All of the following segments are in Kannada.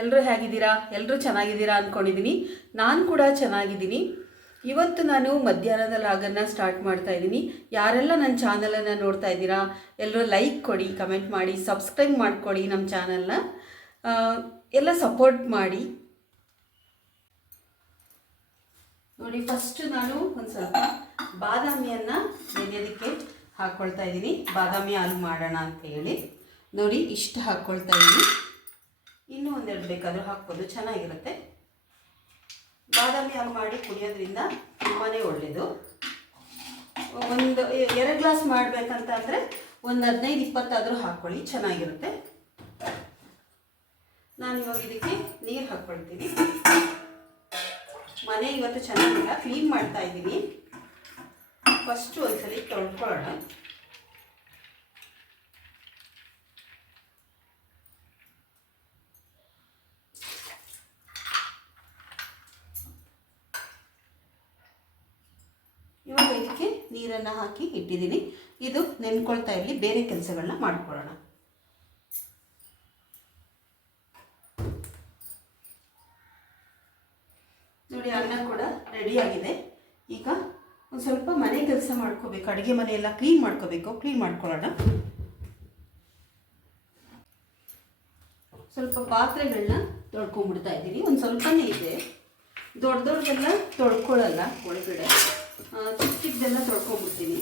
ಎಲ್ಲರೂ ಹೇಗಿದ್ದೀರಾ? ಎಲ್ಲರೂ ಚೆನ್ನಾಗಿದ್ದೀರಾ ಅಂದ್ಕೊಂಡಿದ್ದೀನಿ. ನಾನು ಕೂಡ ಚೆನ್ನಾಗಿದ್ದೀನಿ. ಇವತ್ತು ನಾನು ಮಧ್ಯಾಹ್ನದ ಲಾಗನ್ನು ಸ್ಟಾರ್ಟ್ ಮಾಡ್ತಾ ಇದ್ದೀನಿ. ಯಾರೆಲ್ಲ ನನ್ನ ಚಾನಲನ್ನು ನೋಡ್ತಾ ಇದ್ದೀರಾ ಎಲ್ಲರೂ ಲೈಕ್ ಕೊಡಿ, ಕಮೆಂಟ್ ಮಾಡಿ, ಸಬ್ಸ್ಕ್ರೈಬ್ ಮಾಡ್ಕೊಳ್ಳಿ. ನಮ್ಮ ಚಾನಲ್ನ ಎಲ್ಲ ಸಪೋರ್ಟ್ ಮಾಡಿ. ನೋಡಿ, ಫಸ್ಟ್ ನಾನು ಒಂದು ಸ್ವಲ್ಪ ಬಾದಾಮಿಯನ್ನು ನೆನೆಯೋದಕ್ಕೆ ಹಾಕ್ಕೊಳ್ತಾ ಇದ್ದೀನಿ. ಬಾದಾಮಿ ಹಾಲು ಮಾಡೋಣ ಅಂತ ಹೇಳಿ ನೋಡಿ ಇಷ್ಟು ಹಾಕ್ಕೊಳ್ತಾ ಇದ್ದೀನಿ. ಇನ್ನೂ ಒಂದೆರಡು ಬೇಕಾದರೂ ಹಾಕ್ಬೋದು, ಚೆನ್ನಾಗಿರುತ್ತೆ. ಬಾದಾಮಿ ಹಾಲು ಮಾಡಿ ಕುಡಿಯೋದ್ರಿಂದ ತುಂಬಾ ಒಳ್ಳೆಯದು. ಒಂದು 2 ಗ್ಲಾಸ್ ಮಾಡಬೇಕಂತ ಅಂದರೆ ಒಂದು 15-20 ಆದರೂ ಹಾಕ್ಕೊಳ್ಳಿ, ಚೆನ್ನಾಗಿರುತ್ತೆ. ನಾನಿವಾಗ ಇದಕ್ಕೆ ನೀರು ಹಾಕ್ಕೊಳ್ತೀನಿ. ಮನೆ ಇವತ್ತು ಚೆನ್ನಾಗಿಲ್ಲ, ಕ್ಲೀನ್ ಮಾಡ್ತಾ ಇದ್ದೀನಿ. ಫಸ್ಟು ಒಂದ್ಸಲಿ ತೊಳ್ಕೊಳ್ಳೋಣ. ಇವಾಗ ಇದಕ್ಕೆ ನೀರನ್ನು ಹಾಕಿ ಇಟ್ಟಿದ್ದೀನಿ. ಇದು ನೆನ್ಕೊಳ್ತಾ ಇರಲಿ, ಬೇರೆ ಕೆಲಸಗಳನ್ನ ಮಾಡ್ಕೊಳ್ಳೋಣ. ನೋಡಿ, ಅನ್ನ ಕೂಡ ರೆಡಿಯಾಗಿದೆ. ಈಗ ಒಂದು ಸ್ವಲ್ಪ ಮನೆ ಕೆಲಸ ಮಾಡ್ಕೋಬೇಕು, ಅಡುಗೆ ಮನೆಯೆಲ್ಲ ಕ್ಲೀನ್ ಮಾಡ್ಕೋಬೇಕು. ಕ್ಲೀನ್ ಮಾಡ್ಕೊಳ್ಳೋಣ. ಸ್ವಲ್ಪ ಪಾತ್ರೆಗಳನ್ನ ತೊಳ್ಕೊಂಡ್ಬಿಡ್ತಾ ಇದ್ದೀನಿ. ಒಂದು ಸ್ವಲ್ಪನೇ ಇದೆ, ದೊಡ್ಡದೆಲ್ಲ ತೊಳ್ಕೊಳ್ಳಲ್ಲ. ಒಳಗಡೆ ಚಿಕ್ಕ ಚಿಕ್ಕದೆಲ್ಲ ತೊಳ್ಕೊಂಡ್ಬಿಡ್ತೀನಿ.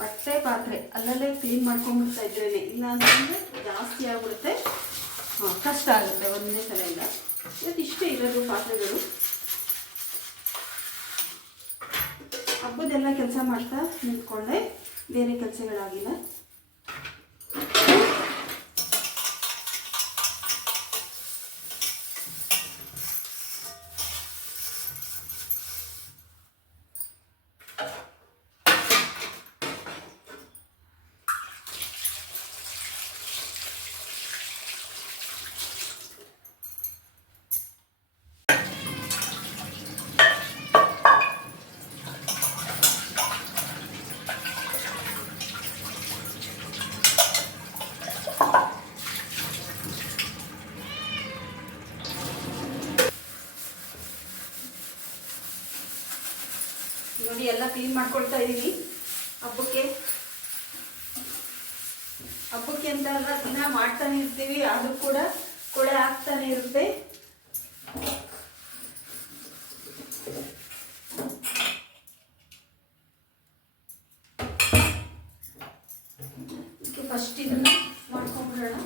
ಬಟ್ಟೆ ಪಾತ್ರೆ ಅಲ್ಲಲ್ಲೇ ಕ್ಲೀನ್ ಮಾಡ್ಕೊಂಡ್ಬಿಡ್ತಾ ಇದ್ರೇನೆ, ಇಲ್ಲ ಅಂತಂದರೆ ಜಾಸ್ತಿ ಆಗ್ಬಿಡುತ್ತೆ, ಕಷ್ಟ ಆಗುತ್ತೆ ಒಂದೇ ಸಲ ಇಲ್ಲ. ಇವತ್ತು ಇಷ್ಟೇ ಇರೋದು ಪಾತ್ರೆಗಳು. ಹಬ್ಬದೆಲ್ಲ ಕೆಲಸ ಮಾಡ್ತಾ ನಿಂತ್ಕೊಂಡೆ, ಬೇರೆ ಕೆಲಸಗಳಾಗಿಲ್ಲ. ನೋಡಿ, ಎಲ್ಲ ಕ್ಲೀನ್ ಮಾಡ್ಕೊಳ್ತಾ ಇದ್ದೀನಿ. ಹಬ್ಬಕ್ಕೆ ಅಂತ ಅಲ್ಲ, ದಿನ ಮಾಡ್ತಾನೆ ಇರ್ತೀವಿ, ಅದು ಕೂಡ ಕೊಳೆ ಆಗ್ತಾನೆ ಇರುತ್ತೆ. ಫಸ್ಟ್ ಇದನ್ನ ಮಾಡ್ಕೊಂಡ್ಬಿಡೋಣ.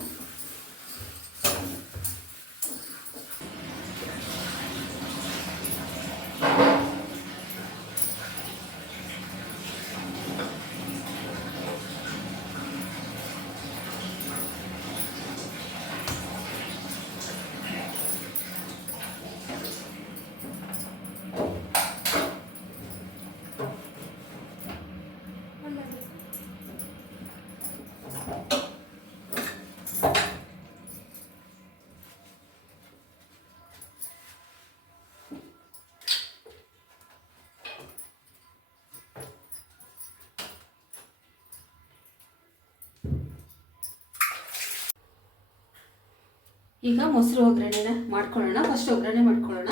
ಈಗ ಮೊಸರು ಒಗ್ಗರಣೆನ ಮಾಡ್ಕೊಳ್ಳೋಣ. ಫಸ್ಟ್ ಒಗ್ಗರಣೆ ಮಾಡ್ಕೊಳ್ಳೋಣ.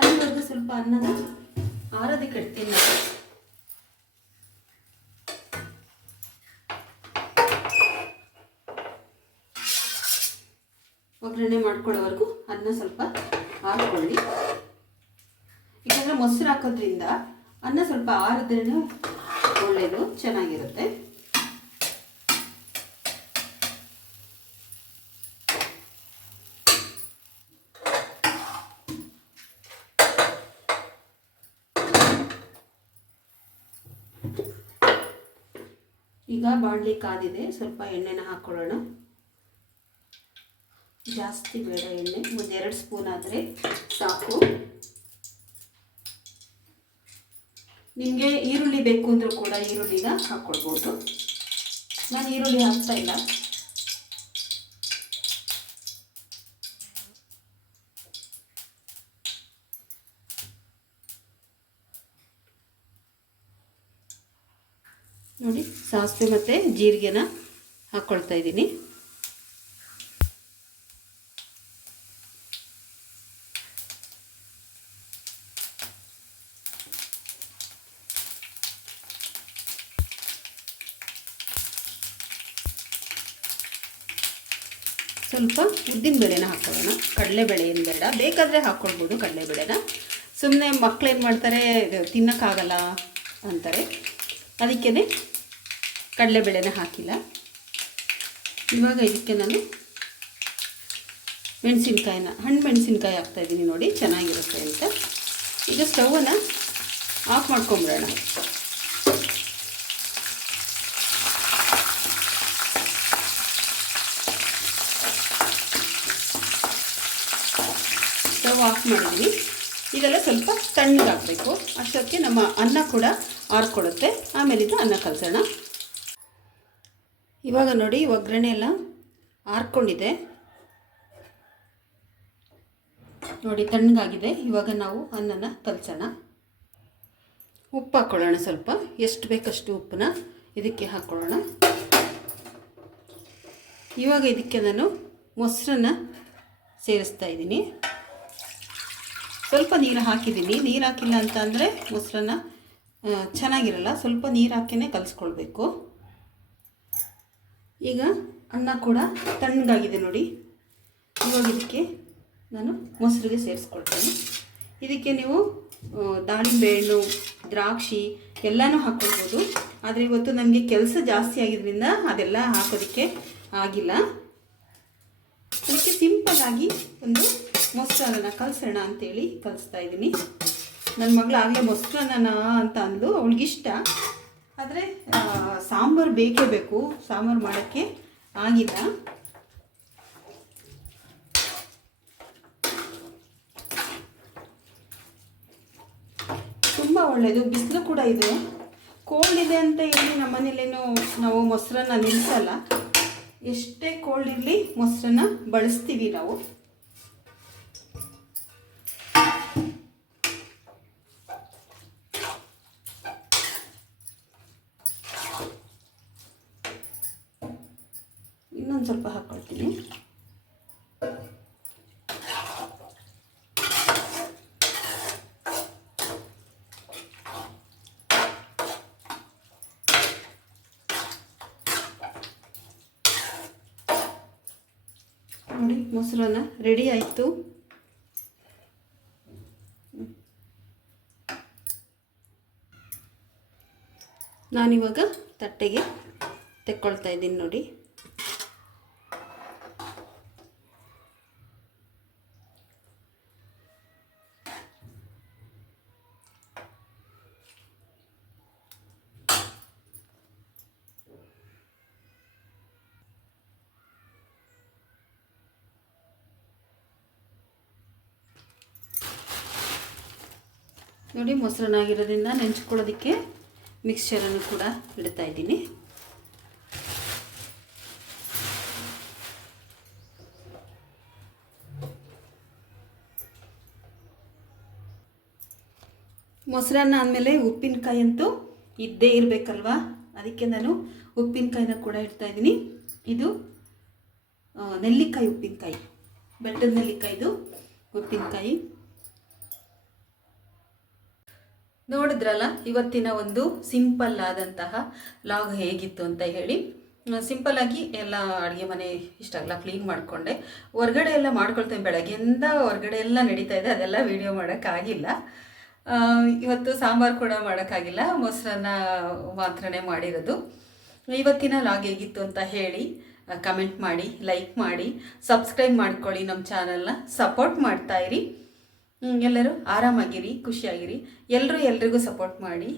ಅಲ್ಲಿವರೆಗೂ ಸ್ವಲ್ಪ ಅನ್ನನ ಆರೋದಕ್ಕೆ ಇಡ್ತೀನಿ ನಾನು. ಒಗ್ಗರಣೆ ಮಾಡ್ಕೊಳ್ಳೋವರೆಗೂ ಅನ್ನ ಸ್ವಲ್ಪ ಆರಿಕೊಳ್ಳಿ. ಯಾಕಂದರೆ ಮೊಸರು ಹಾಕೋದ್ರಿಂದ ಅನ್ನ ಸ್ವಲ್ಪ ಆರಿದ್ರೇನೆ ಒಳ್ಳೆಯದು, ಚೆನ್ನಾಗಿರುತ್ತೆ. ಈಗ ಬಾಣಲಿ ಕಾದಿದೆ, ಸ್ವಲ್ಪ ಎಣ್ಣೆನ ಹಾಕ್ಕೊಳ್ಳೋಣ. ಜಾಸ್ತಿ ಬೇಡ ಎಣ್ಣೆ, ಒಂದು 2 ಸ್ಪೂನ್ ಆದರೆ ಸಾಕು. ನಿಮಗೆ ಈರುಳ್ಳಿ ಬೇಕು ಅಂದರೂ ಕೂಡ ಈರುಳ್ಳಿನ ಹಾಕ್ಕೊಳ್ಬೋದು. ನಾನು ಈರುಳ್ಳಿ ಹಾಕ್ತಾ ಇಲ್ಲ. ನೋಡಿ ಸಾಸಿವೆ ಮತ್ತು ಜೀರಿಗೆನ ಹಾಕ್ಕೊಳ್ತಾ ಇದ್ದೀನಿ. ಸ್ವಲ್ಪ ಉದ್ದಿನಬೇಳೆನ ಹಾಕ್ಕೊಳ್ಳೋಣ. ಕಡಲೆಬೇಳೆ ಏನು ಬೇಡ, ಬೇಕಾದರೆ ಹಾಕ್ಕೊಳ್ಬೋದು ಕಡಲೆಬೇಳೆನ. ಸುಮ್ಮನೆ ಮಕ್ಕಳೇನು ಮಾಡ್ತಾರೆ, ತಿನ್ನೋಕ್ಕಾಗಲ್ಲ ಅಂತಾರೆ, ಅದಕ್ಕೇ ಕಡಲೆಬೇಳೆನ ಹಾಕಿಲ್ಲ. ಇವಾಗ ಇದಕ್ಕೆ ನಾನು ಹಣ್ಣು ಮೆಣಸಿನ್ಕಾಯಿ ಹಾಕ್ತಾಯಿದ್ದೀನಿ ನೋಡಿ, ಚೆನ್ನಾಗಿರುತ್ತೆ ಅಂತ. ಈಗ ಸ್ಟವನ್ನು ಆಫ್ ಮಾಡ್ಕೊಂಬಿಡೋಣ. ಸ್ಟವ್ ಆಫ್ ಮಾಡಿದ್ದೀನಿ. ಇದೆಲ್ಲ ಸ್ವಲ್ಪ ತಣ್ಣಗಾಗಬೇಕು. ಅಷ್ಟೊತ್ತಿಗೆ ನಮ್ಮ ಅನ್ನ ಕೂಡ ಆರ್ಕೊಳ್ಳುತ್ತೆ. ಆಮೇಲಿಂದ ಅನ್ನ ಕಲಸೋಣ. ಇವಾಗ ನೋಡಿ ಒಗ್ಗರಣೆ ಎಲ್ಲ ಆರ್ಕೊಂಡಿದೆ ನೋಡಿ, ತಣ್ಣಗಾಗಿದೆ. ಇವಾಗ ನಾವು ಅನ್ನನ ಕಲಸೋಣ. ಉಪ್ಪು ಹಾಕ್ಕೊಳ್ಳೋಣ. ಸ್ವಲ್ಪ ಎಷ್ಟು ಬೇಕಷ್ಟು ಉಪ್ಪನ್ನ ಇದಕ್ಕೆ ಹಾಕ್ಕೊಳ್ಳೋಣ. ಇವಾಗ ಇದಕ್ಕೆ ನಾನು ಮೊಸರನ್ನ ಸೇರಿಸ್ತಾ ಇದ್ದೀನಿ. ಸ್ವಲ್ಪ ನೀರು ಹಾಕಿದ್ದೀನಿ. ನೀರು ಹಾಕಿಲ್ಲ ಅಂತ ಅಂದರೆ ಮೊಸರನ್ನ ಚೆನ್ನಾಗಿರಲ್ಲ. ಸ್ವಲ್ಪ ನೀರು ಹಾಕಿನೇ ಕಲಿಸ್ಕೊಳ್ಬೇಕು. ಈಗ ಅನ್ನ ಕೂಡ ತಣ್ಣಗಾಗಿದೆ ನೋಡಿ. ಇವಾಗ ಇದಕ್ಕೆ ನಾನು ಮೊಸರಿಗೆ ಸೇರಿಸ್ಕೊಳ್ತೇನೆ. ಇದಕ್ಕೆ ನೀವು ದಾಳಿಂಬೆ ಹಣ್ಣು, ದ್ರಾಕ್ಷಿ ಎಲ್ಲನೂ ಹಾಕ್ಕೊಳ್ಬೋದು. ಆದರೆ ಇವತ್ತು ನನಗೆ ಕೆಲಸ ಜಾಸ್ತಿ ಆಗಿದ್ದರಿಂದ ಅದೆಲ್ಲ ಹಾಕೋದಕ್ಕೆ ಆಗಿಲ್ಲ. ಅದಕ್ಕೆ ಸಿಂಪಲ್ಲಾಗಿ ಒಂದು ಮೊಸರನ್ನ ಕಲಸೋಣ ಅಂತೇಳಿ ಕಲಿಸ್ತಾ ಇದ್ದೀನಿ. ನನ್ನ ಮಗಳು ಆಗಲೇ ಮೊಸರನ್ನ ಅಂತ ಅಂದು, ಅವಳಿಗಿಷ್ಟ. ಆದರೆ ಸಾಂಬಾರು ಬೇಕೇ ಬೇಕು, ಸಾಂಬಾರು ಮಾಡೋಕ್ಕೆ ಆಗಿಲ್ಲ. ತುಂಬ ಒಳ್ಳೆಯದು. ಬಿಸಿಲು ಕೂಡ ಇದೆ, ಕೋಲ್ಡ್ ಇದೆ ಅಂತ ಹೇಳಿ ನಮ್ಮ ಮನೇಲೇನು ನಾವು ಮೊಸರನ್ನ ನಿಲ್ಲಿಸಲ್ಲ. ಎಷ್ಟೇ ಕೋಲ್ಡ್ ಇರಲಿ ಮೊಸರನ್ನ ಬಳಸ್ತೀವಿ ನಾವು. ಇನ್ನೊಂದು ಸ್ವಲ್ಪ ಹಾಕ್ಕೊಳ್ತೀನಿ. ನೋಡಿ ಮೊಸರನ್ನ ರೆಡಿ ಆಯಿತು. ನಾನಿವಾಗ ತಟ್ಟೆಗೆ ತೆಕ್ಕೊಳ್ತಾ ಇದ್ದೀನಿ ನೋಡಿ. ನೋಡಿ ಮೊಸರನ್ನ ಆಗಿರೋದ್ರಿಂದ ನೆಂಚ್ಕೊಳ್ಳೋದಕ್ಕೆ ಮಿಕ್ಸ್ಚರನ್ನು ಕೂಡ ಇಡ್ತಾ ಇದ್ದೀನಿ. ಮೊಸರನ್ನ ಆದಮೇಲೆ ಉಪ್ಪಿನಕಾಯಿ ಅಂತೂ ಇದ್ದೇ ಇರಬೇಕಲ್ವಾ, ಅದಕ್ಕೆ ನಾನು ಉಪ್ಪಿನಕಾಯಿನ ಕೂಡ ಇಡ್ತಾ ಇದ್ದೀನಿ. ಇದು ನೆಲ್ಲಿಕಾಯಿ ಉಪ್ಪಿನಕಾಯಿ, ಬೆಟ್ಟದ ನೆಲ್ಲಿಕಾಯಿದು ಉಪ್ಪಿನಕಾಯಿ. ನೋಡಿದ್ರಲ್ಲ ಇವತ್ತಿನ ಒಂದು ಸಿಂಪಲ್ ಆದಂತಹ ಲಾಗ್ ಹೇಗಿತ್ತು ಅಂತ ಹೇಳಿ. ಸಿಂಪಲ್ಲಾಗಿ ಎಲ್ಲ ಅಡುಗೆ ಮನೆ ಇಷ್ಟಾಗಲ್ಲ ಕ್ಲೀನ್ ಮಾಡಿಕೊಂಡೆ. ಹೊರಗಡೆ ಎಲ್ಲ ಮಾಡ್ಕೊಳ್ತೇನೆ, ಬೆಳಗ್ಗೆಯಿಂದ ಹೊರಗಡೆ ಎಲ್ಲ ನಡೀತಾ ಇದೆ, ಅದೆಲ್ಲ ವೀಡಿಯೋ ಮಾಡೋಕ್ಕಾಗಿಲ್ಲ. ಇವತ್ತು ಸಾಂಬಾರು ಕೂಡ ಮಾಡೋಕ್ಕಾಗಿಲ್ಲ, ಮೊಸರನ್ನ ಮಾತ್ರನೇ ಮಾಡಿರೋದು. ಇವತ್ತಿನ ಲಾಗ್ ಹೇಗಿತ್ತು ಅಂತ ಹೇಳಿ ಕಮೆಂಟ್ ಮಾಡಿ, ಲೈಕ್ ಮಾಡಿ, ಸಬ್ಸ್ಕ್ರೈಬ್ ಮಾಡ್ಕೊಳ್ಳಿ, ನಮ್ಮ ಚಾನಲ್ನ ಸಪೋರ್ಟ್ ಮಾಡ್ತಾಯಿರಿ. ಎಲ್ಲರೂ ಆರಾಮಾಗಿರಿ, ಖುಷಿಯಾಗಿರಿ. ಎಲ್ರಿಗೂ ಸಪೋರ್ಟ್ ಮಾಡಿ.